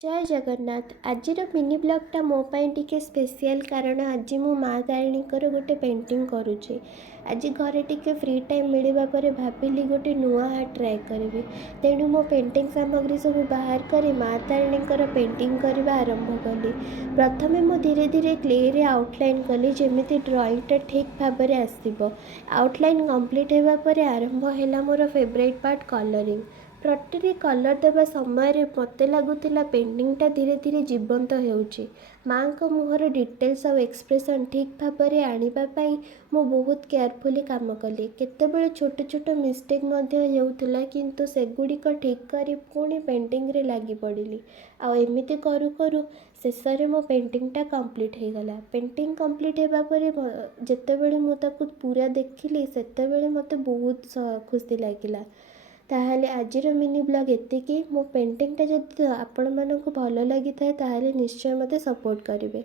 जय जगन्नाथ। आजिर मिनी ब्लॉगटा मो टिके स्पेशल कारण आज मु माँ तारिणीकर गोटे पेंटिंग करुँचे। आज घरे टिके फ्री टाइम मिलवा पर भाविली गोटे नुआ आर्ट ट्राए करी। तेणु मो पेंटिंग सामग्री सब बाहर कर माँ तारिणीकर पेंटिंग करने आरंभ कली। प्रथमे मु धीरे धीरे क्ले रे आउटलाइन कली जेमिति ड्रॉइंगटा ठीक भाव में आसब। आउटलाइन कंप्लीट होगा पर आरंभ है मोर फेवरेट पार्ट कलरिंग। प्रतिटी कलर देवा समय मत लगुला पेंटिंगटा धीरे धीरे जीवंत होउची। माँ को मुहर डिटेल्स और एक्सप्रेशन ठीक भाव में आने मु बहुत केयरफुली काम कली। केतेबेले छोट छोट मिस्टेक होउथिला किंतु सेगुड़िक ठीक करी पुणी पेंटिंग रे लगी पड़िली। एमिति करू करू शेष में मो पेंटिंगटा कंप्लीट हो गला। पेंटिंग कंप्लीट होगा पर जितेबेले मु ताकू पूरा देखिली सेतेबेले मते बहुत खुशी लगिला। ताहले आजिर मिनी ब्लॉग एतिकी। मो पेंटिंगटा जदि आपण मानकु भल लगी थाए ताहले निश्चय मते सपोर्ट करिवे।